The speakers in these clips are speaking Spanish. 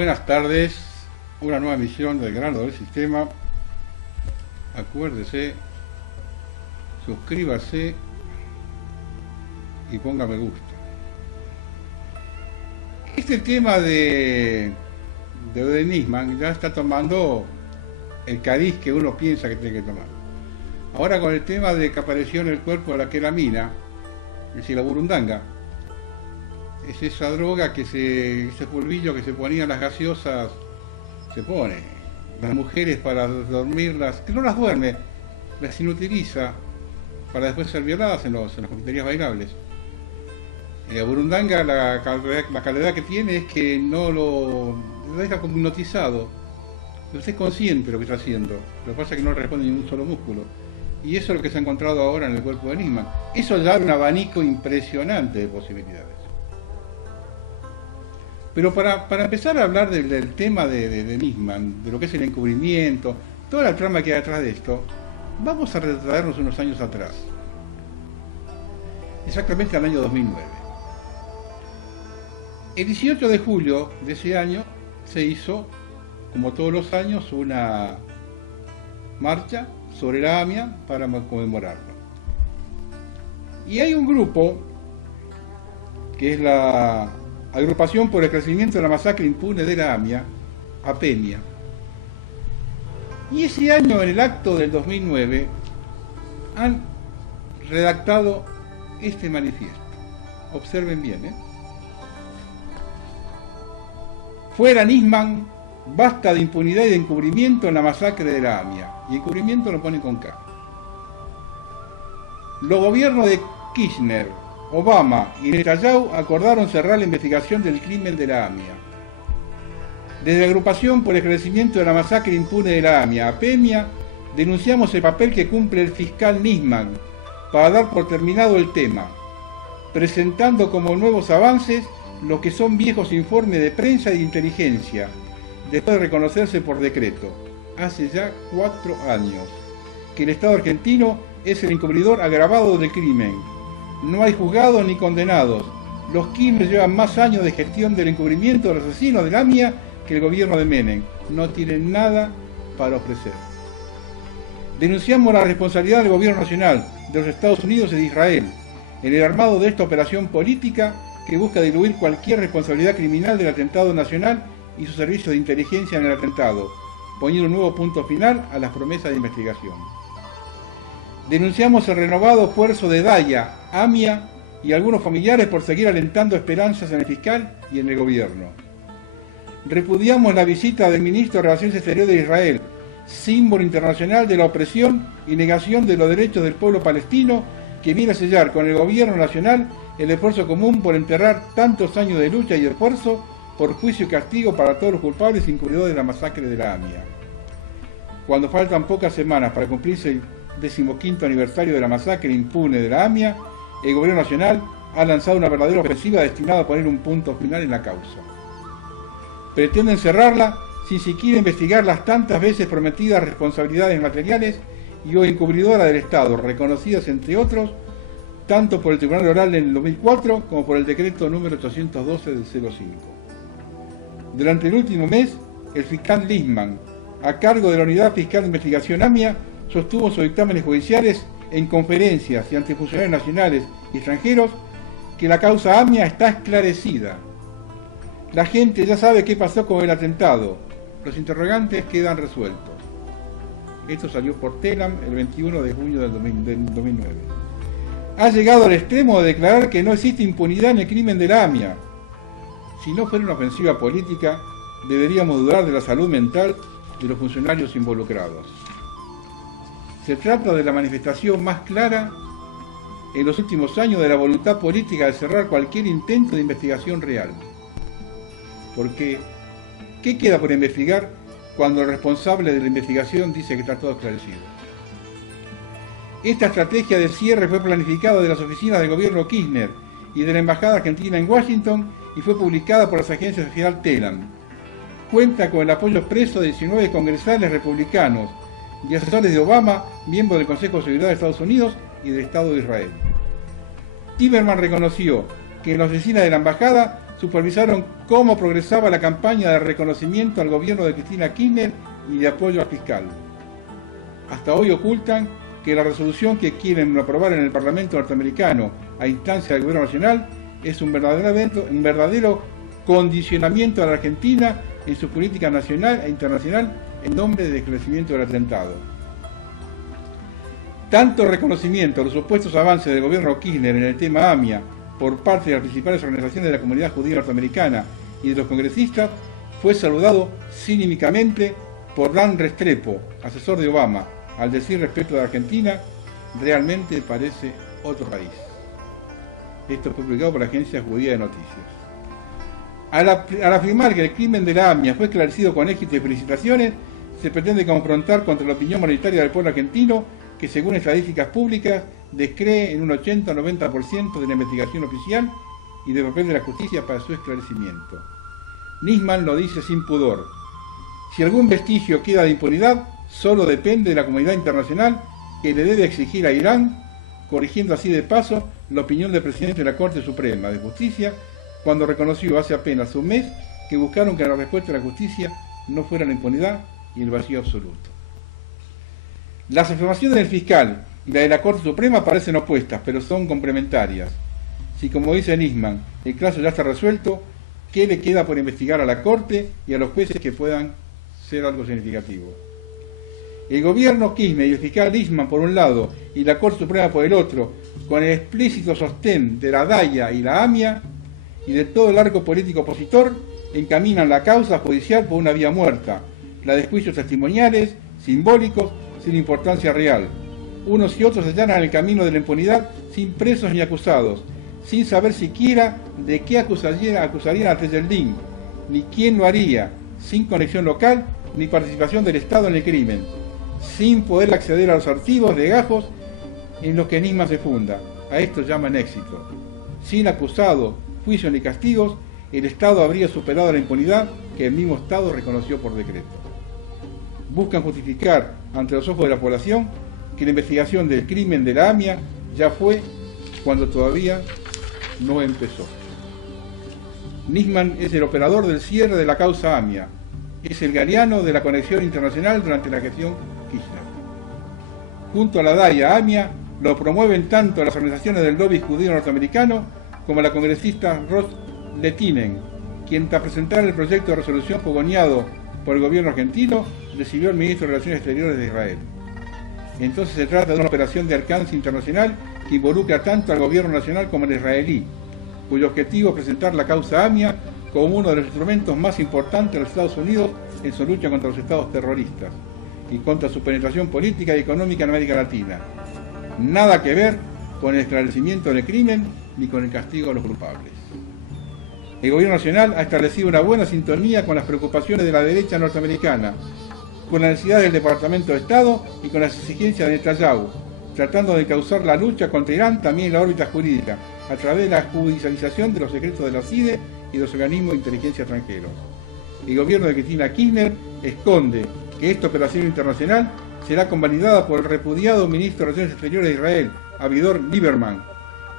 Buenas tardes, una nueva emisión del Grano del Sistema. Acuérdese, suscríbase y ponga me gusta. Este tema de Nisman ya está tomando el cariz que uno piensa que tiene que tomar. Ahora con el tema de que apareció en el cuerpo de la quelamina, es decir, la burundanga, es esa droga que ese polvillo que se ponían las gaseosas, se pone las mujeres para dormirlas, que no las duerme, las inutiliza para después ser violadas en las confiterías bailables. La burundanga, la calidad que tiene es que no lo deja como hipnotizado. Usted es consciente de lo que está haciendo, lo que pasa es que no responde ni un solo músculo. Y eso es lo que se ha encontrado ahora en el cuerpo de Nisman. Eso ya abre un abanico impresionante de posibilidades. Pero para empezar a hablar del tema de Nisman, de lo que es el encubrimiento, toda la trama que hay detrás de esto, vamos a retraernos unos años atrás. Exactamente al año 2009. El 18 de julio de ese año se hizo, como todos los años, una marcha sobre la AMIA para conmemorarlo. Y hay un grupo, que es la Agrupación por el Esclarecimiento de la Masacre Impune de la AMIA, APEMIA. Y ese año, en el acto del 2009, han redactado este manifiesto. Observen bien, Fuera Nisman, basta de impunidad y de encubrimiento en la masacre de la AMIA. Y encubrimiento lo ponen con K. Los gobiernos de Kirchner, Obama y Netanyahu acordaron cerrar la investigación del crimen de la AMIA. Desde la Agrupación por el Esclarecimiento de la Masacre Impune de la AMIA, APEMIA, denunciamos el papel que cumple el fiscal Nisman para dar por terminado el tema, presentando como nuevos avances los que son viejos informes de prensa y de inteligencia, después de reconocerse por decreto, hace ya 4 años, que el Estado argentino es el encubridor agravado del crimen. No hay juzgados ni condenados. Los Kirchner llevan más años de gestión del encubrimiento de los asesinos de la AMIA que el gobierno de Menem. No tienen nada para ofrecer. Denunciamos la responsabilidad del gobierno nacional, de los Estados Unidos y de Israel, en el armado de esta operación política que busca diluir cualquier responsabilidad criminal del atentado nacional y sus servicios de inteligencia en el atentado, poniendo un nuevo punto final a las promesas de investigación. Denunciamos el renovado esfuerzo de Daya, AMIA y algunos familiares por seguir alentando esperanzas en el fiscal y en el gobierno. Repudiamos la visita del ministro de Relaciones Exteriores de Israel, símbolo internacional de la opresión y negación de los derechos del pueblo palestino, que viene a sellar con el gobierno nacional el esfuerzo común por enterrar tantos años de lucha y esfuerzo por juicio y castigo para todos los culpables incluidos de la masacre de la AMIA. Cuando faltan pocas semanas para cumplirse el 15º aniversario de la masacre impune de la AMIA, el gobierno nacional ha lanzado una verdadera ofensiva destinada a poner un punto final en la causa. Pretenden cerrarla sin siquiera investigar las tantas veces prometidas responsabilidades materiales y o encubridoras del Estado, reconocidas entre otros, tanto por el Tribunal Oral en el 2004 como por el decreto número 812 del 05. Durante el último mes, el fiscal Nisman, a cargo de la Unidad Fiscal de Investigación AMIA, sostuvo sus dictámenes judiciales en conferencias y ante funcionarios nacionales y extranjeros que la causa AMIA está esclarecida. La gente ya sabe qué pasó con el atentado. Los interrogantes quedan resueltos. Esto salió por Telam el 21 de junio del 2009. Ha llegado al extremo de declarar que no existe impunidad en el crimen de la AMIA. Si no fuera una ofensiva política, deberíamos dudar de la salud mental de los funcionarios involucrados. Se trata de la manifestación más clara en los últimos años de la voluntad política de cerrar cualquier intento de investigación real. Porque, ¿qué queda por investigar cuando el responsable de la investigación dice que está todo esclarecido? Esta estrategia de cierre fue planificada de las oficinas del gobierno Kirchner y de la Embajada Argentina en Washington y fue publicada por las agencias oficiales Telam. Cuenta con el apoyo expreso de 19 congresales republicanos y asesores de Obama, miembros del Consejo de Seguridad de Estados Unidos y del Estado de Israel. Timerman reconoció que en la oficina de la embajada supervisaron cómo progresaba la campaña de reconocimiento al gobierno de Cristina Kirchner y de apoyo al fiscal. Hasta hoy ocultan que la resolución que quieren aprobar en el Parlamento norteamericano a instancia del Gobierno Nacional es un verdadero condicionamiento a la Argentina en su política nacional e internacional en nombre del esclarecimiento del atentado. Tanto reconocimiento a los supuestos avances del gobierno Kirchner en el tema AMIA por parte de las principales organizaciones de la comunidad judía norteamericana y de los congresistas fue saludado cínicamente por Dan Restrepo, asesor de Obama, al decir respecto de Argentina, realmente parece otro país. Esto fue publicado por la agencia judía de noticias. Al afirmar que el crimen de la AMIA fue esclarecido con éxito y felicitaciones, se pretende confrontar contra la opinión mayoritaria del pueblo argentino, que según estadísticas públicas descree en un 80-90% de la investigación oficial y del papel de la justicia para su esclarecimiento. Nisman lo dice sin pudor. Si algún vestigio queda de impunidad, solo depende de la comunidad internacional, que le debe exigir a Irán, corrigiendo así de paso la opinión del presidente de la Corte Suprema de Justicia, cuando reconoció hace apenas un mes que buscaron que la respuesta de la justicia no fuera la impunidad y el vacío absoluto. Las afirmaciones del fiscal y la de la Corte Suprema parecen opuestas, pero son complementarias. Si, como dice Nisman, el caso ya está resuelto, ¿qué le queda por investigar a la Corte y a los jueces que puedan ser algo significativo? El gobierno Kirchner y el fiscal Nisman por un lado y la Corte Suprema por el otro, con el explícito sostén de la DAIA y la AMIA y de todo el arco político opositor, encaminan la causa judicial por una vía muerta, la de juicios testimoniales, simbólicos, sin importancia real. Unos y otros allanan el camino de la impunidad sin presos ni acusados, sin saber siquiera de qué acusarían a Tejeldín, ni quién lo haría, sin conexión local ni participación del Estado en el crimen, sin poder acceder a los archivos de gajos en los que Nisman se funda. A esto llaman éxito. Sin acusado, juicio ni castigos, el Estado habría superado la impunidad que el mismo Estado reconoció por decreto. Buscan justificar ante los ojos de la población que la investigación del crimen de la AMIA ya fue cuando todavía no empezó. Nisman es el operador del cierre de la causa AMIA, es el galeano de la conexión internacional durante la gestión Kirchner. Junto a la DAIA AMIA lo promueven tanto las organizaciones del lobby judío norteamericano como la congresista Ross Lehtinen, quien tras presentar el proyecto de resolución fogoneado por el gobierno argentino, recibió al ministro de Relaciones Exteriores de Israel. Entonces se trata de una operación de alcance internacional que involucra tanto al gobierno nacional como al israelí, cuyo objetivo es presentar la causa AMIA como uno de los instrumentos más importantes de los Estados Unidos en su lucha contra los estados terroristas y contra su penetración política y económica en América Latina. Nada que ver con el esclarecimiento del crimen ni con el castigo a los culpables. El gobierno nacional ha establecido una buena sintonía con las preocupaciones de la derecha norteamericana, con la necesidad del Departamento de Estado y con las exigencias de Netanyahu, tratando de causar la lucha contra Irán también en la órbita jurídica, a través de la judicialización de los secretos de la CIDE y de los organismos de inteligencia extranjeros. El gobierno de Cristina Kirchner esconde que esta operación internacional será convalidada por el repudiado ministro de Relaciones Exteriores de Israel, Avigdor Lieberman,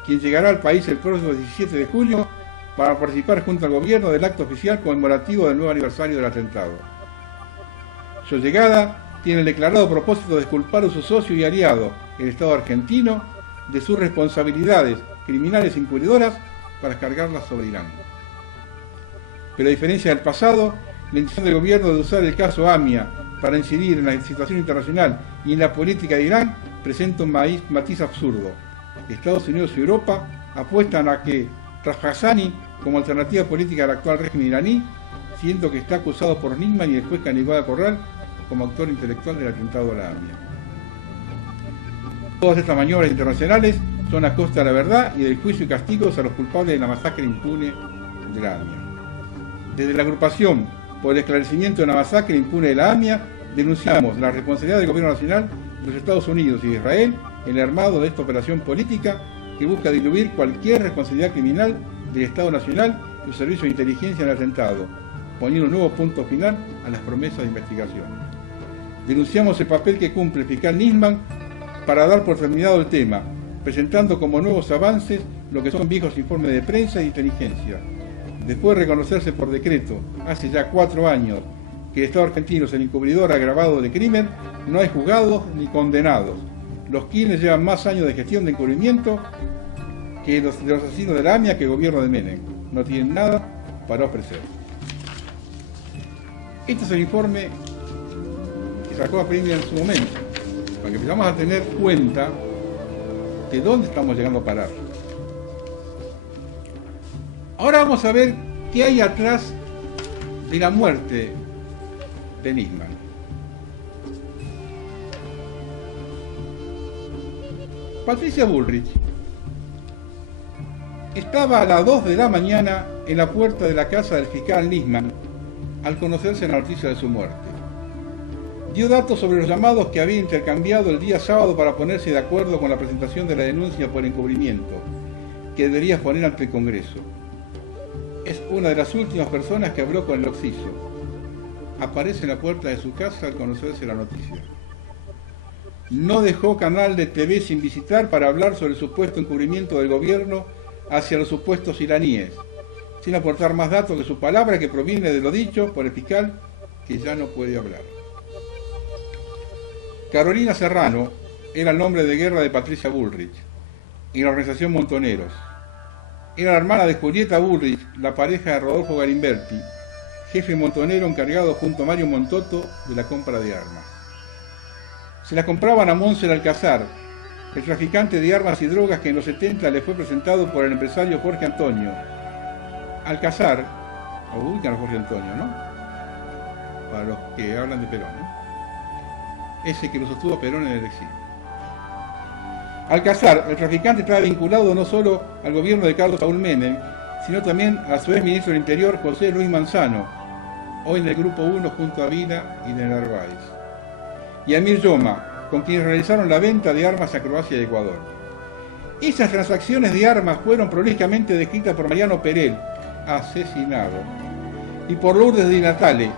quien llegará al país el próximo 17 de julio para participar junto al gobierno del acto oficial conmemorativo del nuevo aniversario del atentado. Su llegada tiene el declarado propósito de disculpar a su socio y aliado, el Estado argentino, de sus responsabilidades criminales e incurridoras para cargarlas sobre Irán. Pero a diferencia del pasado, la intención del gobierno de usar el caso AMIA para incidir en la situación internacional y en la política de Irán presenta un matiz absurdo. Estados Unidos y Europa apuestan a que Rafsanjani como alternativa política al actual régimen iraní, siendo que está acusado por Nisman y el juez Canibal Corral como autor intelectual del atentado a la AMIA. Todas estas maniobras internacionales son a costa de la verdad y del juicio y castigos a los culpables de la masacre impune de la AMIA. Desde la agrupación por el esclarecimiento de la masacre impune de la AMIA, denunciamos la responsabilidad del gobierno nacional de los Estados Unidos y de Israel en el armado de esta operación política que busca diluir cualquier responsabilidad criminal del Estado Nacional y su servicio de inteligencia en el atentado, poniendo un nuevo punto final a las promesas de investigación. Denunciamos el papel que cumple el fiscal Nisman para dar por terminado el tema, presentando como nuevos avances lo que son viejos informes de prensa y de inteligencia, después de reconocerse por decreto, hace ya 4 años, que el Estado argentino es el encubridor agravado de crimen, no hay juzgados ni condenados. Los quienes llevan más años de gestión de encubrimiento que los asesinos de la AMIA que el gobierno de Menem. No tienen nada para ofrecer. Este es el informe que sacó a Premia en su momento, para que empezamos a tener cuenta de dónde estamos llegando a parar. Ahora vamos a ver qué hay atrás de la muerte de Nisman. Patricia Bullrich estaba a las 2 de la mañana en la puerta de la casa del fiscal Nisman al conocerse la noticia de su muerte. Dio datos sobre los llamados que había intercambiado el día sábado para ponerse de acuerdo con la presentación de la denuncia por encubrimiento que debería poner ante el Congreso. Es una de las últimas personas que habló con el Oxiso. Aparece en la puerta de su casa al conocerse la noticia. No dejó canal de TV sin visitar para hablar sobre el supuesto encubrimiento del gobierno hacia los supuestos iraníes, sin aportar más datos que su palabra que proviene de lo dicho por el fiscal, que ya no puede hablar. Carolina Serrano era el nombre de guerra de Patricia Bullrich y la organización Montoneros. Era la hermana de Julieta Bullrich, la pareja de Rodolfo Galimberti, jefe montonero encargado junto a Mario Montoto de la compra de armas. Se las compraban a Monser Alcázar, el traficante de armas y drogas que en los 70 le fue presentado por el empresario Jorge Antonio. Alcázar, ubican a Jorge Antonio, ¿no? Para los que hablan de Perón, ¿no? Ese que lo sostuvo a Perón en el exilio. Alcázar, el traficante, estaba vinculado no solo al gobierno de Carlos Saúl Menem, sino también a su ex ministro del Interior, José Luis Manzano, hoy en el Grupo 1 junto a Vila y de Narváez, y a Emir Yoma, con quienes realizaron la venta de armas a Croacia y Ecuador. Esas transacciones de armas fueron prolijamente descritas por Mariano Perel, asesinado, y por Lourdes Di Natale,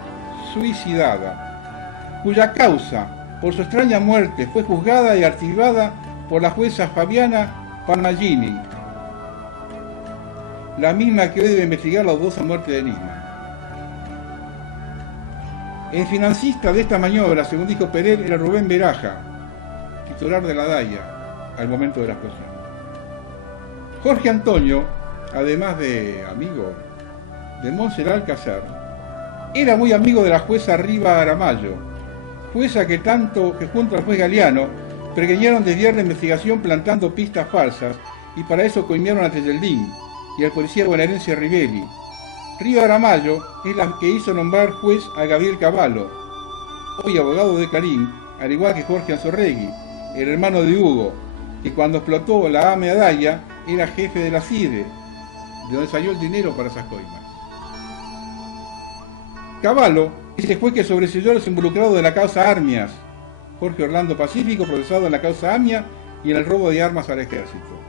suicidada, cuya causa, por su extraña muerte, fue juzgada y archivada por la jueza Fabiana Parnagini, la misma que hoy debe investigar la dudosa muerte de Nisman. El financista de esta maniobra, según dijo Perel, era Rubén Beraja, titular de la DAIA, al momento de la explosión. Jorge Antonio, además de amigo de Monser Alcázar, era muy amigo de la jueza Riva Aramayo, jueza que junto al juez Galeano preguiñaron desviar la investigación plantando pistas falsas y para eso coimearon a Tejeldín y al policía bonaerense Rivelli. Riva Aramayo es la que hizo nombrar juez a Gabriel Cavallo, hoy abogado de Clarín, al igual que Jorge Anzorregui, el hermano de Hugo, que cuando explotó la AME Daya era jefe de la CIDE, de donde salió el dinero para esas coimas. Cavallo es el juez que sobreseyó a los involucrados de la causa Armias, Jorge Orlando Pacífico, procesado en la causa AMIA y en el robo de armas al ejército.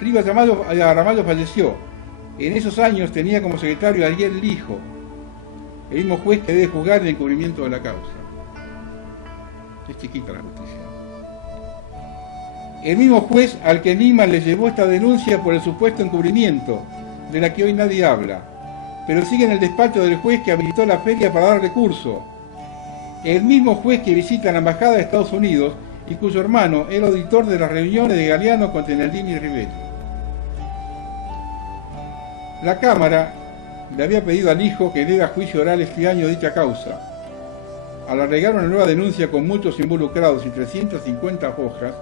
Riva Aramayo falleció. En esos años tenía como secretario a Ariel Lijo, el mismo juez que debe juzgar el encubrimiento de la causa. Es chiquita la justicia. El mismo juez al que Nisman le llevó esta denuncia por el supuesto encubrimiento, de la que hoy nadie habla, pero sigue en el despacho del juez que habilitó la feria para dar recurso. El mismo juez que visita la embajada de Estados Unidos y cuyo hermano era auditor de las reuniones de Galeano con Teneldini y Rivelli. La Cámara le había pedido al hijo que diera juicio oral este año de dicha causa. Al agregar una nueva denuncia con muchos involucrados y 350 hojas,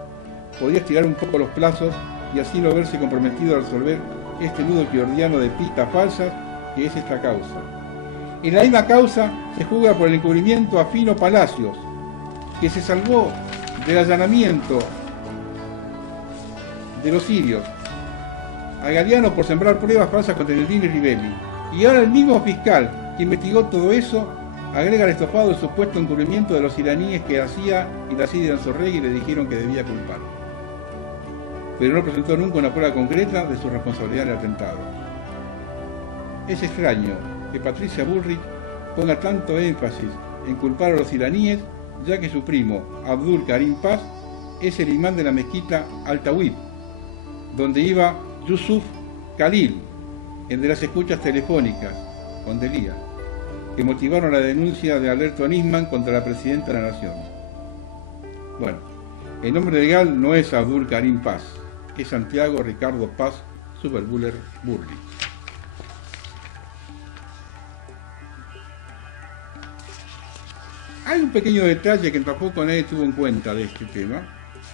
podía estirar un poco los plazos y así no verse comprometido a resolver este nudo georgiano de pistas falsas que es esta causa. En la misma causa se juzga por el encubrimiento a Fino Palacios, que se salvó del allanamiento de los sirios, a Galeano por sembrar pruebas falsas contra Teneldini y Rivelli. Y ahora el mismo fiscal que investigó todo eso agrega al estofado el supuesto encubrimiento de los iraníes que hacía y la CIDE de Anzorregui le dijeron que debía culpar. Pero no presentó nunca una prueba concreta de su responsabilidad en el atentado. Es extraño que Patricia Bullrich ponga tanto énfasis en culpar a los iraníes, ya que su primo, Abdul Karim Paz, es el imán de la mezquita Al-Tawhid, donde iba Yusuf Khalil, el de las escuchas telefónicas, con Delía, que motivaron la denuncia de Alberto Nisman contra la presidenta de la Nación. Bueno, el nombre legal no es Abdul Karim Paz, es Santiago Ricardo Paz Superbuller Burri. Hay un pequeño detalle que tampoco nadie tuvo en cuenta de este tema,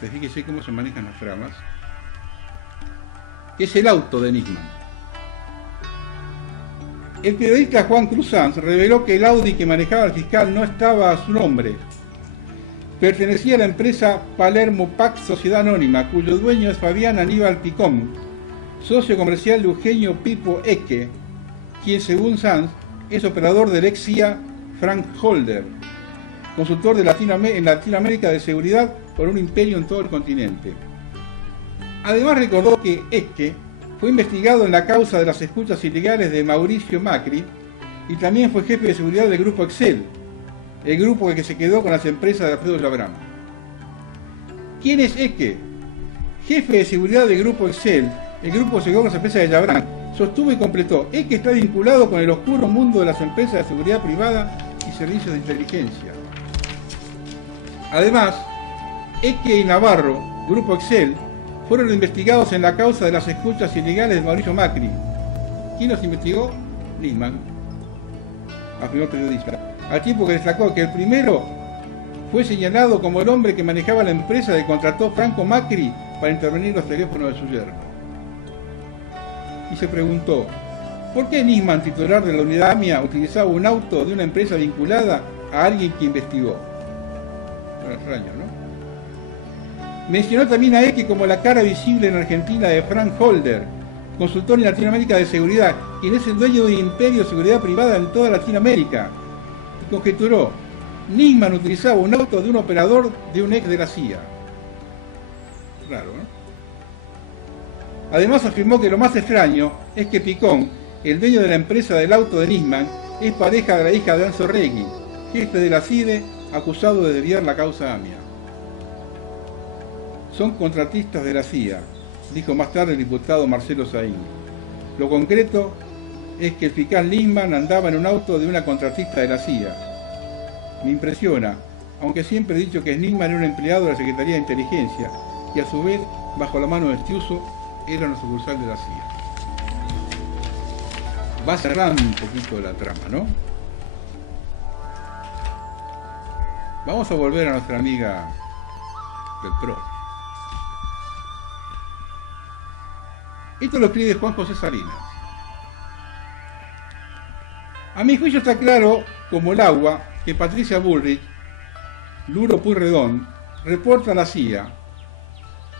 fíjese cómo se manejan las tramas, que es el auto de Nisman. El periodista Juan Cruz Sanz reveló que el Audi que manejaba el fiscal no estaba a su nombre. Pertenecía a la empresa Palermo Pac Sociedad Anónima, cuyo dueño es Fabián Aníbal Picón, socio comercial de Eugenio Pipo Eque, quien según Sanz es operador del ex CIA Frank Holder, consultor de en Latinoamérica de seguridad por un imperio en todo el continente. Además recordó que Eque fue investigado en la causa de las escuchas ilegales de Mauricio Macri y también fue jefe de seguridad del Grupo Excel, el grupo que se quedó con las empresas de Alfredo Labram. ¿Quién es Eque? Jefe de seguridad del Grupo Excel, el grupo se quedó con las empresas de Labram. Sostuvo y completó: Eque está vinculado con el oscuro mundo de las empresas de seguridad privada y servicios de inteligencia. Además, Eque y Navarro, Grupo Excel, fueron investigados en la causa de las escuchas ilegales de Mauricio Macri. ¿Quién los investigó? Nisman, afirmó el periodista, al tiempo que destacó que el primero fue señalado como el hombre que manejaba la empresa que contrató Franco Macri para intervenir los teléfonos de su yerno. Y se preguntó, ¿por qué Nisman, titular de la unidad AMIA, utilizaba un auto de una empresa vinculada a alguien que investigó? Era extraño, ¿no? Mencionó también a Eque como la cara visible en Argentina de Frank Holder, consultor en Latinoamérica de seguridad, quien es el dueño de un imperio de seguridad privada en toda Latinoamérica. Y conjeturó, Nisman utilizaba un auto de un operador de un ex de la CIA. Raro, ¿no? Además afirmó que lo más extraño es que Picón, el dueño de la empresa del auto de Nisman, es pareja de la hija de Anzo Regui, jefe de la CIDE, acusado de desviar la causa AMIA. Son contratistas de la CIA, dijo más tarde el diputado Marcelo Saín. Lo concreto es que el fiscal Nisman andaba en un auto de una contratista de la CIA. Me impresiona, aunque siempre he dicho que Nisman era un empleado de la Secretaría de Inteligencia y a su vez, bajo la mano de Estiuso, era una sucursal de la CIA. Va cerrando un poquito la trama, ¿no? Vamos a volver a nuestra amiga del PRO. Esto lo escribe Juan José Salinas. A mi juicio está claro, como el agua, que Patricia Bullrich, Luro Pueyrredón, reporta a la CIA.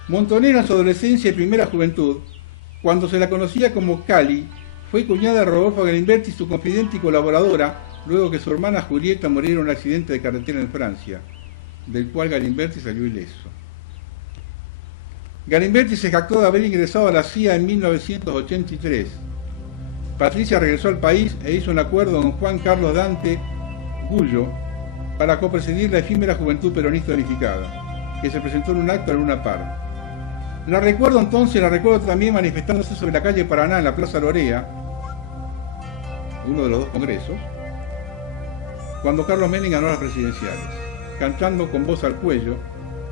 Montonera en su adolescencia y primera juventud, cuando se la conocía como Cali, fue cuñada de Rodolfo Galimberti, su confidente y colaboradora, luego que su hermana Julieta muriera en un accidente de carretera en Francia, del cual Galimberti salió ileso. Galimberti se jactó de haber ingresado a la CIA en 1983. Patricia regresó al país e hizo un acuerdo con Juan Carlos Dante Gullo para copresidir la efímera Juventud Peronista Unificada, que se presentó en un acto en Luna Par. La recuerdo también manifestándose sobre la calle Paraná en la Plaza Lorea, uno de los dos congresos, cuando Carlos Menem ganó las presidenciales, cantando con voz al cuello: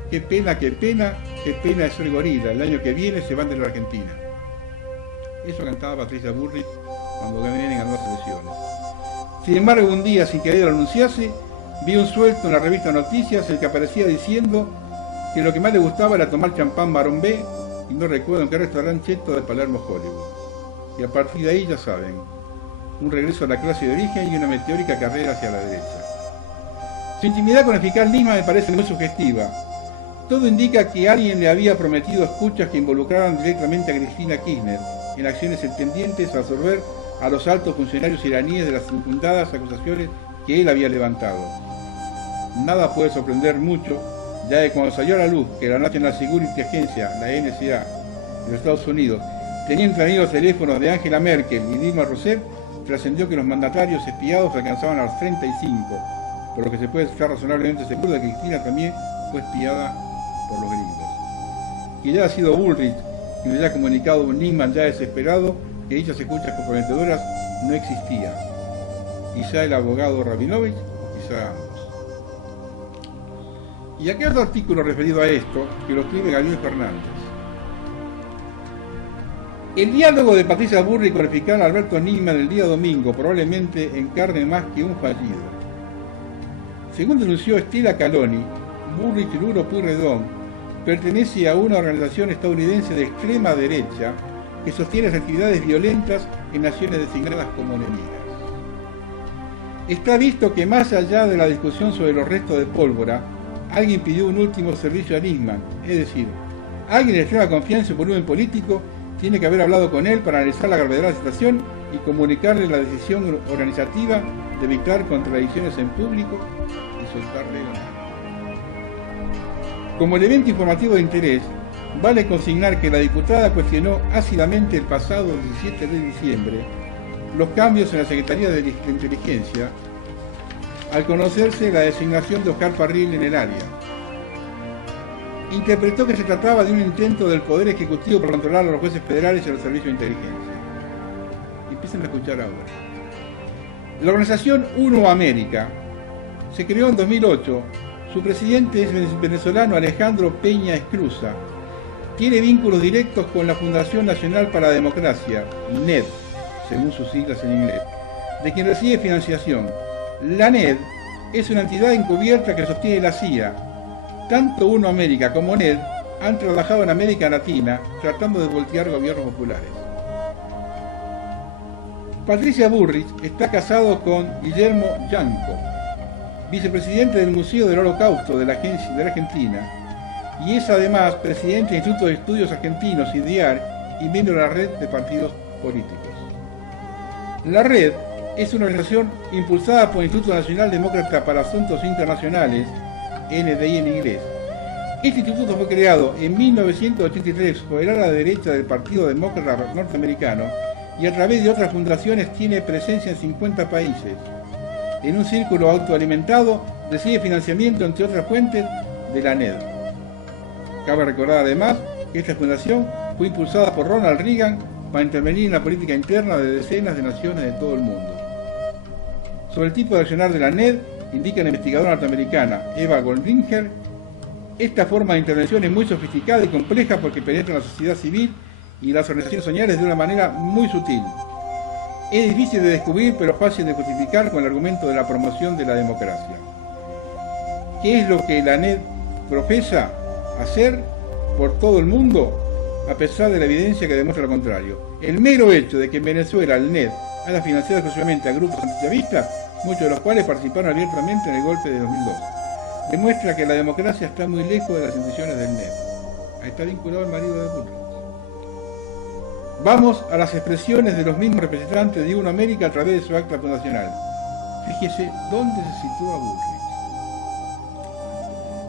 qué pena, qué pena, qué pena es ser gorila, el año que viene se van de la Argentina. Eso cantaba Patricia Bullrich cuando Menem ganó las elecciones. Sin embargo, un día, sin que ella lo anunciase, vi un suelto en la revista Noticias el que aparecía diciendo que lo que más le gustaba era tomar champán Barón B, y no recuerdo en qué restaurante cheto de Palermo, Hollywood. Y a partir de ahí, ya saben, un regreso a la clase de origen y una meteórica carrera hacia la derecha. Su intimidad con el fiscal Nisman me parece muy sugestiva. Todo indica que alguien le había prometido escuchas que involucraran directamente a Cristina Kirchner en acciones tendientes a absorber a los altos funcionarios iraníes de las infundadas acusaciones que él había levantado. Nada puede sorprender mucho, ya que cuando salió a la luz que la National Security Agency, la NSA, de los Estados Unidos, tenía entranidos los teléfonos de Angela Merkel y Dilma Rousseff, trascendió que los mandatarios espiados alcanzaban a los 35, por lo que se puede estar razonablemente seguro de que Cristina también fue espiada por los gringos. Que ya ha sido Bullrich, que le haya comunicado a un Nisman ya desesperado que dichas escuchas comprometedoras no existían. Quizá el abogado Rabinovich, o quizá ambos. Y aquí hay otro artículo referido a esto, que lo escribe Gabriel Fernández. El diálogo de Patricia Bullrich con el fiscal Alberto Nisman el día domingo probablemente encarne más que un fallido. Según denunció Estela Caloni, Bullrich Luro Pueyrredón pertenece a una organización estadounidense de extrema derecha que sostiene las actividades violentas en naciones designadas como enemigas. Está visto que más allá de la discusión sobre los restos de pólvora, alguien pidió un último servicio a Nisman, es decir, alguien de extrema confianza en volumen político tiene que haber hablado con él para analizar la gravedad de la situación y comunicarle la decisión organizativa de evitar contradicciones en público y soltarle ganas. Como elemento informativo de interés, vale consignar que la diputada cuestionó ácidamente el pasado 17 de diciembre los cambios en la Secretaría de Inteligencia al conocerse la designación de Oscar Parril en el área. Interpretó que se trataba de un intento del Poder Ejecutivo para controlar a los jueces federales y a los servicios de inteligencia. Empiecen a escuchar ahora. La organización UNO América se creó en 2008. Su presidente es venezolano Alejandro Peña Escruza. Tiene vínculos directos con la Fundación Nacional para la Democracia, NED, según sus siglas en inglés, de quien recibe financiación. La NED es una entidad encubierta que sostiene la CIA. Tanto UNO América como NED han trabajado en América Latina tratando de voltear gobiernos populares. Patricia Bullrich está casado con Guillermo Yanco, vicepresidente del Museo del Holocausto de la Argentina, y es además presidente del Instituto de Estudios Argentinos, IDEAR, y miembro de la Red de Partidos Políticos. La Red es una organización impulsada por el Instituto Nacional Demócrata para Asuntos Internacionales, NDI en inglés. Este instituto fue creado en 1983 por el ala derecha del Partido Demócrata Norteamericano y a través de otras fundaciones tiene presencia en 50 países. En un círculo autoalimentado recibe financiamiento, entre otras fuentes, de la NED. Cabe recordar además que esta fundación fue impulsada por Ronald Reagan para intervenir en la política interna de decenas de naciones de todo el mundo. Sobre el tipo de accionar de la NED, indica la investigadora norteamericana Eva Goldringer, esta forma de intervención es muy sofisticada y compleja porque penetra en la sociedad civil y las organizaciones sociales de una manera muy sutil. Es difícil de descubrir, pero fácil de justificar con el argumento de la promoción de la democracia. ¿Qué es lo que la NED profesa hacer por todo el mundo, a pesar de la evidencia que demuestra lo contrario? El mero hecho de que en Venezuela el NED haya financiado exclusivamente a grupos antichavistas, muchos de los cuales participaron abiertamente en el golpe de 2002, demuestra que la democracia está muy lejos de las intenciones del NED. Ahí está vinculado el marido de Bullrich. Vamos a las expresiones de los mismos representantes de UNO América a través de su acta fundacional. Fíjese dónde se sitúa Bullrich.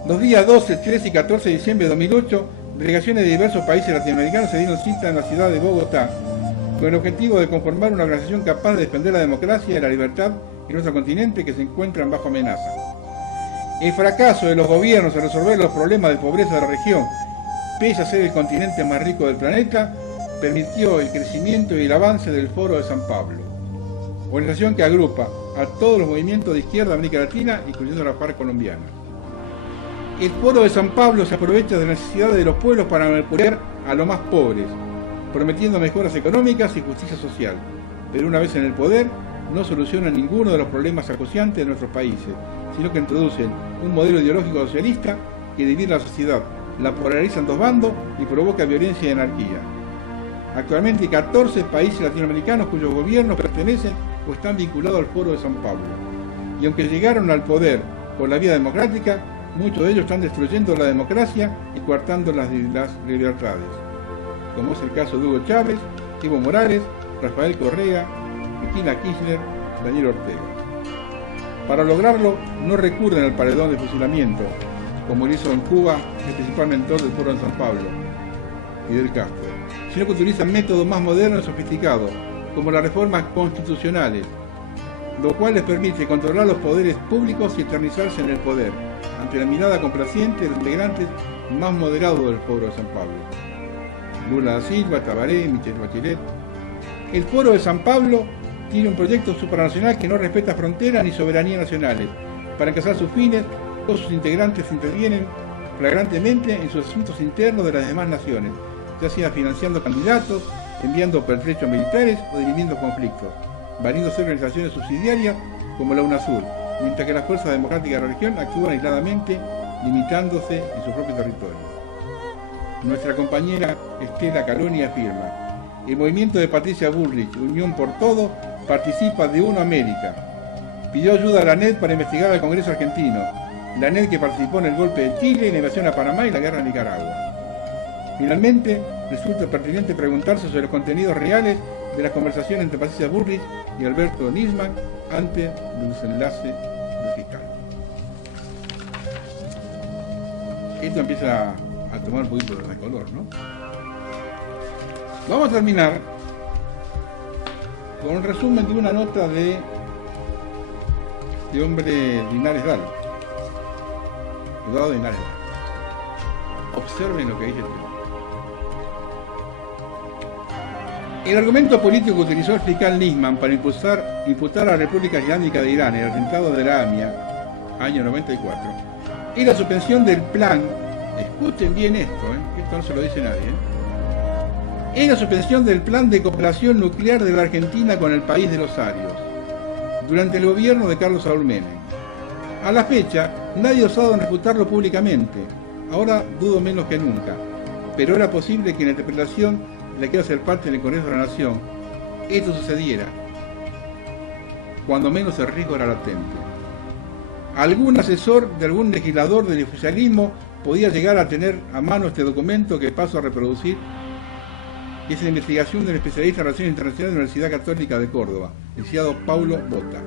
Los días 12, 13 y 14 de diciembre de 2008, delegaciones de diversos países latinoamericanos se dieron cita en la ciudad de Bogotá con el objetivo de conformar una organización capaz de defender la democracia y la libertad en nuestro continente que se encuentran bajo amenaza. El fracaso de los gobiernos en resolver los problemas de pobreza de la región, pese a ser el continente más rico del planeta, permitió el crecimiento y el avance del Foro de San Pablo, organización que agrupa a todos los movimientos de izquierda de América Latina, incluyendo la FARC colombiana. El Foro de San Pablo se aprovecha de las necesidades de los pueblos para manipular a los más pobres, prometiendo mejoras económicas y justicia social, pero una vez en el poder no solucionan ninguno de los problemas acuciantes de nuestros países, sino que introducen un modelo ideológico socialista que divide a la sociedad, la polariza en dos bandos y provoca violencia y anarquía. Actualmente hay 14 países latinoamericanos cuyos gobiernos pertenecen o están vinculados al Foro de San Pablo, y aunque llegaron al poder por la vía democrática, muchos de ellos están destruyendo la democracia y coartando las libertades, como es el caso de Hugo Chávez, Evo Morales, Rafael Correa, Cristina Kirchner, Daniel Ortega. Para lograrlo, no recurren al paredón de fusilamiento, como lo hizo en Cuba el principal mentor del Foro de San Pablo, Fidel Castro, sino que utilizan métodos más modernos y sofisticados, como las reformas constitucionales, lo cual les permite controlar los poderes públicos y eternizarse en el poder, ante la mirada complaciente de los integrantes más moderados del Foro de San Pablo: Lula da Silva, Tabaré, Michelle Bachelet. El Foro de San Pablo tiene un proyecto supranacional que no respeta fronteras ni soberanía nacionales. Para alcanzar sus fines, todos sus integrantes intervienen flagrantemente en sus asuntos internos de las demás naciones, ya sea financiando candidatos, enviando pertrechos militares o dirimiendo conflictos, valiéndose organizaciones subsidiarias como la UNASUR, mientras que las fuerzas democráticas de la región actúan aisladamente, limitándose en su propio territorio. Nuestra compañera Estela Caloni afirma: el movimiento de Patricia Bullrich, Unión por Todo, participa de UNO América. Pidió ayuda a la ANED para investigar al Congreso argentino, la ANED que participó en el golpe de Chile, la invasión a Panamá y la guerra a Nicaragua. Finalmente, resulta pertinente preguntarse sobre los contenidos reales de la conversación entre Patricia Bullrich y Alberto Nisman antes del desenlace del fiscal. Esto empieza a tomar un poquito de color, ¿no? Vamos a terminar con un resumen de una nota de hombre Linares Dal, Eduardo Linares Dal. Observen lo que dice el tema. El argumento político que utilizó el fiscal Nisman para imputar a la República Islámica de Irán el atentado de la AMIA, año 94, y la suspensión del plan, escuchen bien esto, esto no se lo dice nadie, es la suspensión del plan de cooperación nuclear de la Argentina con el país de los arios, durante el gobierno de Carlos Saúl Menem. A la fecha, nadie ha osado en refutarlo públicamente, ahora dudo menos que nunca, pero era posible que en la interpelación de la que iba a ser parte del Congreso de la Nación, esto sucediera, cuando menos el riesgo era latente. Algún asesor de algún legislador del oficialismo podía llegar a tener a mano este documento que paso a reproducir. Es la investigación del especialista en Relaciones Internacionales de la Universidad Católica de Córdoba, licenciado Paulo Bota,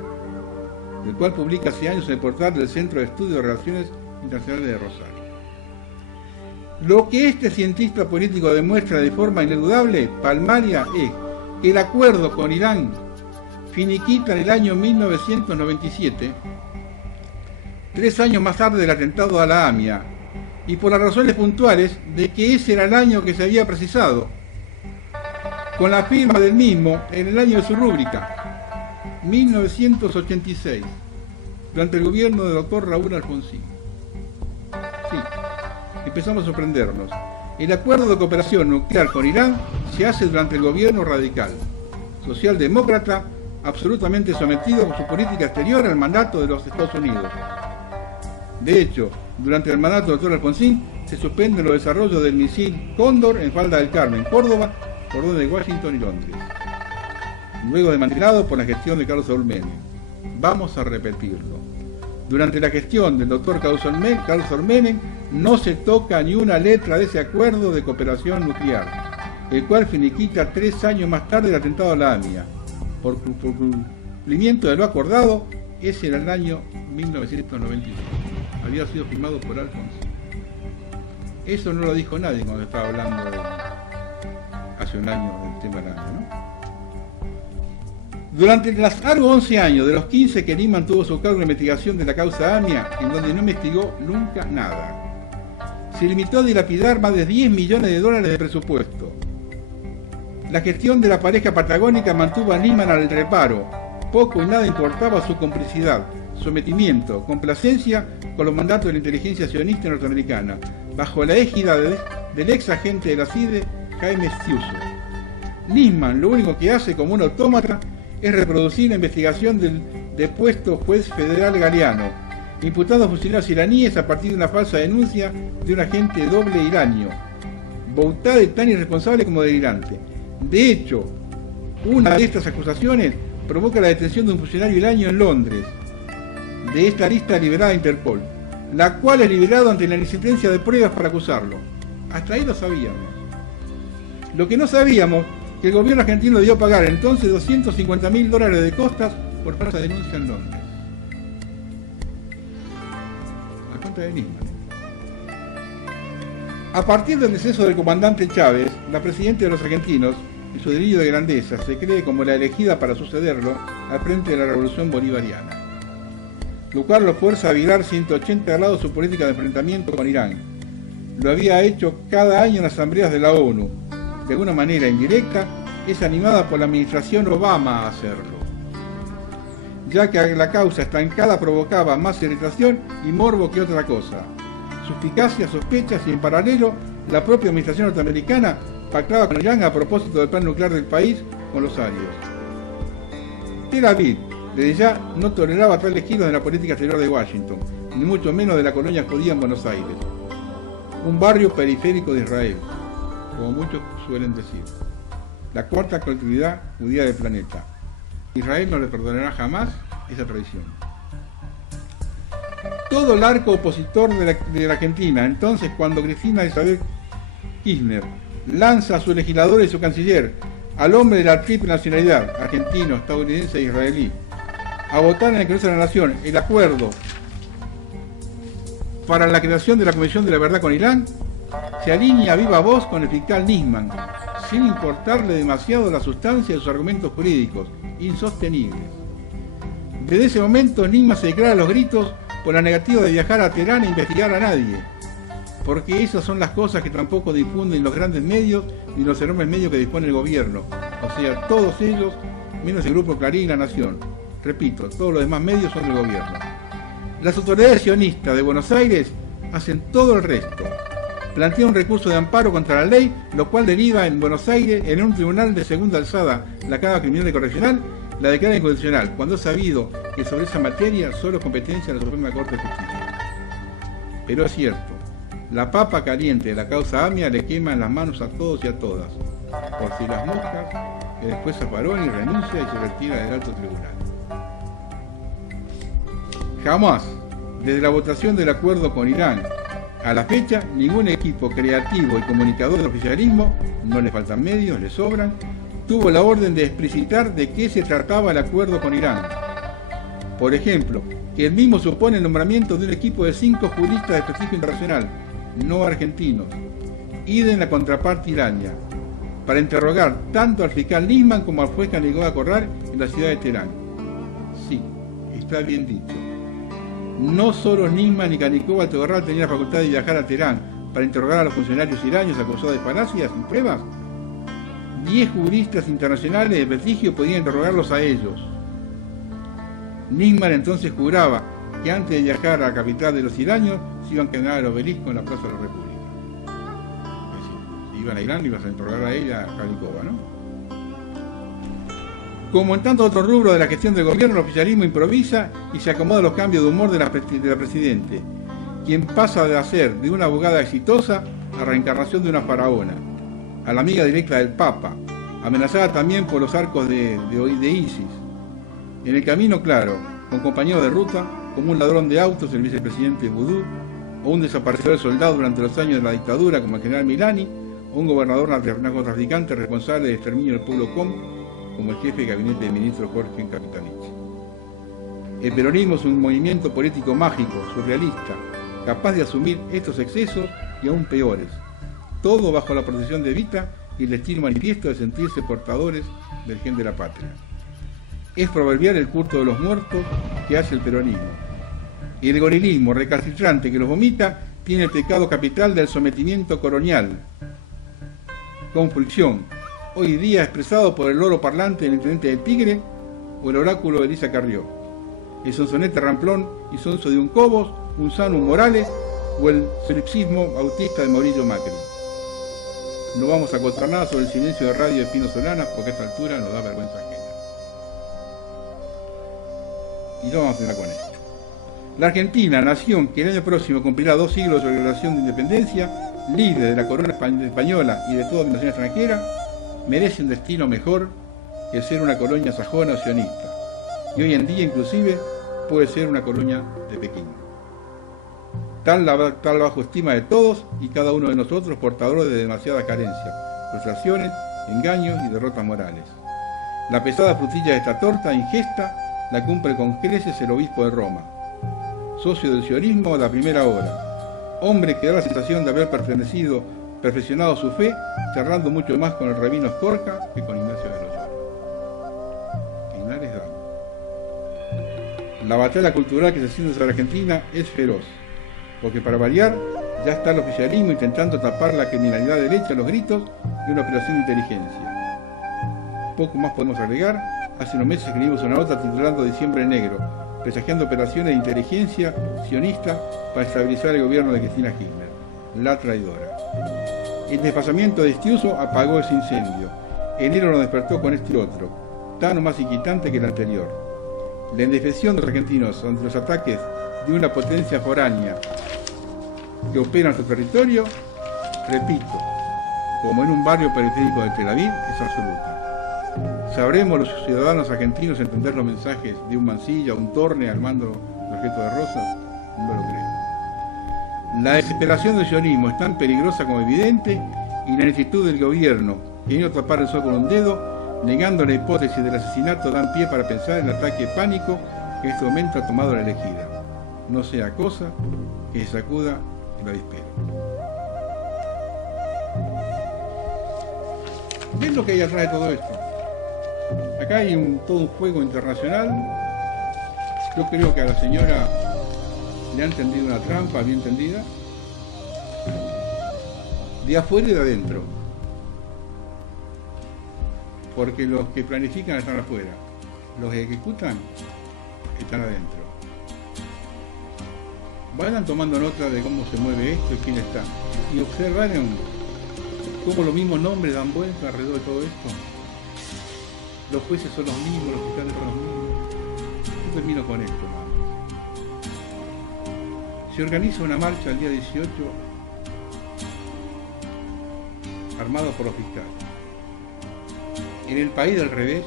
el cual publica hace años en el portal del Centro de Estudios de Relaciones Internacionales de Rosario. Lo que este cientista político demuestra de forma ineludable, palmaria, es que el acuerdo con Irán finiquita en el año 1997, 3 años más tarde del atentado a la AMIA, y por las razones puntuales de que ese era el año que se había precisado, con la firma del mismo en el año de su rúbrica, 1986, durante el gobierno del doctor Raúl Alfonsín. Sí, empezamos a sorprendernos. El acuerdo de cooperación nuclear con Irán se hace durante el gobierno radical, socialdemócrata, absolutamente sometido por su política exterior al mandato de los Estados Unidos. De hecho, durante el mandato del doctor Alfonsín se suspenden los desarrollos del misil Cóndor en Falda del Carmen, Córdoba, por orden de Washington y Londres, luego desmantelado por la gestión de Carlos Saúl Menem. Vamos a repetirlo. Durante la gestión del doctor Carlos Saúl Menem no se toca ni una letra de ese acuerdo de cooperación nuclear, el cual finiquita 3 años más tarde el atentado a la AMIA. Por cumplimiento de lo acordado, ese era el año 1996. Había sido firmado por Alfonsín. Eso no lo dijo nadie cuando estaba hablando hace un año del tema de la AMIA, ¿no? Durante los largos 11 años, de los 15 que Nisman tuvo su cargo de investigación de la causa AMIA, en donde no investigó nunca nada, se limitó a dilapidar más de 10 millones de dólares de presupuesto. La gestión de la pareja patagónica mantuvo a Nisman al reparo. Poco y nada importaba su complicidad, sometimiento, complacencia con los mandatos de la inteligencia sionista norteamericana, bajo la égida del ex agente de la CIDE, Jaime Sciuso. Nisman lo único que hace como un autómata es reproducir la investigación del depuesto juez federal Galeano, imputando a funcionarios iraníes a partir de una falsa denuncia de un agente doble iranio, bautado y tan irresponsable como delirante. De hecho, una de estas acusaciones provoca la detención de un funcionario iranio en Londres, de esta lista liberada a Interpol, la cual es liberado ante la inexistencia de pruebas para acusarlo. Hasta ahí lo sabíamos. Lo que no sabíamos, que el gobierno argentino debió pagar entonces $250.000 de costas por falsa denuncia en Londres. A cuenta de Nisman. A partir del deceso del comandante Chávez, la presidenta de los argentinos, en su delirio de grandeza, se cree como la elegida para sucederlo al frente de la revolución bolivariana, lo cual lo fuerza a virar 180 grados su política de enfrentamiento con Irán. Lo había hecho cada año en las asambleas de la ONU, de alguna manera indirecta, es animada por la administración Obama a hacerlo, ya que la causa estancada provocaba más irritación y morbo que otra cosa, suspicacias, sospechas, y en paralelo la propia administración norteamericana pactaba con Irán a propósito del plan nuclear del país con los aliados. Tel Aviv, desde ya, no toleraba tales giros de la política exterior de Washington, ni mucho menos de la colonia judía en Buenos Aires, un barrio periférico de Israel, como muchos suelen decir, la cuarta colectividad judía del planeta. Israel no le perdonará jamás esa traición. Todo el arco opositor de la Argentina, entonces, cuando Cristina Isabel Kirchner lanza a su legislador y su canciller, al hombre de la triple nacionalidad, argentino, estadounidense e israelí, a votar en el Congreso de la Nación el acuerdo para la creación de la Comisión de la Verdad con Irán, se alinea a viva voz con el fiscal Nisman, sin importarle demasiado la sustancia de sus argumentos jurídicos, insostenibles. Desde ese momento, Nisman se declara a los gritos por la negativa de viajar a Teherán e investigar a nadie, porque esas son las cosas que tampoco difunden los grandes medios ni los enormes medios que dispone el gobierno, o sea, todos ellos, menos el Grupo Clarín y La Nación. Repito, todos los demás medios son del gobierno. Las autoridades sionistas de Buenos Aires hacen todo el resto. Plantea un recurso de amparo contra la ley, lo cual deriva en Buenos Aires, en un tribunal de segunda alzada, la Cámara Criminal y Correccional, la declara inconstitucional, cuando es sabido que sobre esa materia solo es competencia de la Suprema Corte de Justicia. Pero es cierto, la papa caliente de la causa AMIA le quema en las manos a todos y a todas, por si las moscas, que después se aparó y renuncia y se retira del alto tribunal. Jamás, desde la votación del acuerdo con Irán a la fecha, ningún equipo creativo y comunicador del oficialismo, no le faltan medios, le sobran, tuvo la orden de explicitar de qué se trataba el acuerdo con Irán. Por ejemplo, que el mismo supone el nombramiento de un equipo de 5 juristas de prestigio internacional, no argentinos, y de la contraparte iraña, para interrogar tanto al fiscal Nisman como al juez Canigoa Corral en la ciudad de Teherán. Sí, está bien dicho. No solo Nisman y Canigoa Corral tenían la facultad de viajar a Teherán para interrogar a los funcionarios iraños acusados de falacias sin pruebas. 10 juristas internacionales de prestigio podían interrogarlos a ellos. Nisman entonces juraba que antes de viajar a la capital de los iraños se iban a quedar al obelisco en la Plaza de la República. Es decir, si iban a Irán, ibas a interrogar a ella, a Canigoa, ¿no? Como en tantos otros rubros de la gestión del gobierno, el oficialismo improvisa y se acomoda a los cambios de humor de la Presidente, quien pasa de hacer de una abogada exitosa a reencarnación de una faraona, a la amiga directa del Papa, amenazada también por los arcos de ISIS. En el camino, claro, con compañeros de ruta, como un ladrón de autos, el vicepresidente Vudú, o un desaparecedor soldado durante los años de la dictadura, como el general Milani, o un gobernador narcotraficante responsable del exterminio del pueblo como el jefe de gabinete del ministro Jorge Capitanich. El peronismo es un movimiento político mágico, surrealista, capaz de asumir estos excesos y aún peores, todo bajo la protección de Evita y el estilo manifiesto de sentirse portadores del gen de la patria. Es proverbial el culto de los muertos que hace el peronismo. Y el gorilismo recalcitrante que los vomita tiene el pecado capital del sometimiento colonial, con fricción, hoy día expresado por el loro parlante del intendente del Tigre o el oráculo de Elisa Carrió, el sonsonete ramplón y sonso de un Cobos, un Sanu Morales o el solipsismo autista de Mauricio Macri. No vamos a contar nada sobre el silencio de radio de Pino Solana porque a esta altura nos da vergüenza ajena. Y no vamos a terminar con esto. La Argentina, nación que el año próximo cumplirá 2 siglos de declaración de independencia, líder de la corona española y de toda dominación extranjera, merece un destino mejor que ser una colonia sajona o sionista. Y hoy en día, inclusive, puede ser una colonia de Pekín. Tal bajo estima de todos y cada uno de nosotros portadores de demasiada carencia, frustraciones, engaños y derrotas morales. La pesada frutilla de esta torta ingesta la cumple con creces el obispo de Roma, socio del sionismo a la primera hora, hombre que da la sensación de haber perfeccionado su fe, charlando mucho más con el rabino Skorka que con Ignacio de Loyola. Ignares da. La batalla cultural que se siente sobre Argentina es feroz, porque para variar ya está el oficialismo intentando tapar la criminalidad derecha a los gritos de una operación de inteligencia. poco más podemos agregar. Hace unos meses escribimos una nota titulando Diciembre Negro, presagiando operaciones de inteligencia sionista para estabilizar el gobierno de Cristina Kirchner, la traidora. El desfasamiento de Estiuso apagó ese incendio. Enero nos despertó con este otro, tan o más inquietante que el anterior. La indefensión de los argentinos ante los ataques de una potencia foránea que opera en nuestro territorio, repito, como en un barrio periférico de Tel Aviv, es absoluta. ¿Sabremos los ciudadanos argentinos entender los mensajes de un Mansilla, un Torne al mando del objeto de Rosas? No lo creo. La desesperación del sionismo es tan peligrosa como evidente, y la ineptitud del gobierno, queriendo tapar el sol con un dedo, negando la hipótesis del asesinato, dan pie para pensar en el ataque de pánico que en este momento ha tomado la elegida. No sea cosa que se sacuda el avispero. ¿Ven lo que hay atrás de todo esto? Acá hay todo un juego internacional. Yo creo que a la señora le han tendido una trampa bien tendida, de afuera y de adentro, porque los que planifican están afuera, los que ejecutan están adentro. Vayan tomando nota de cómo se mueve esto y quién está, y observen cómo los mismos nombres dan vuelta alrededor de todo esto. Los jueces son los mismos, los fiscales son los mismos. Yo termino con esto, nada más. Se organiza una marcha el día 18 armada por los fiscales. En el país del revés,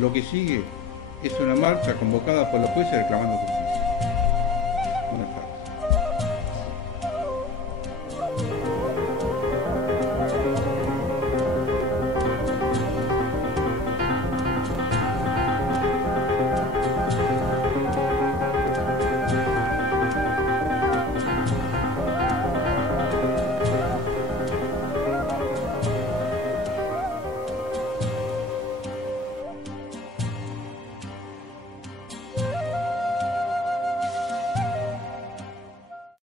lo que sigue es una marcha convocada por los jueces reclamando justicia.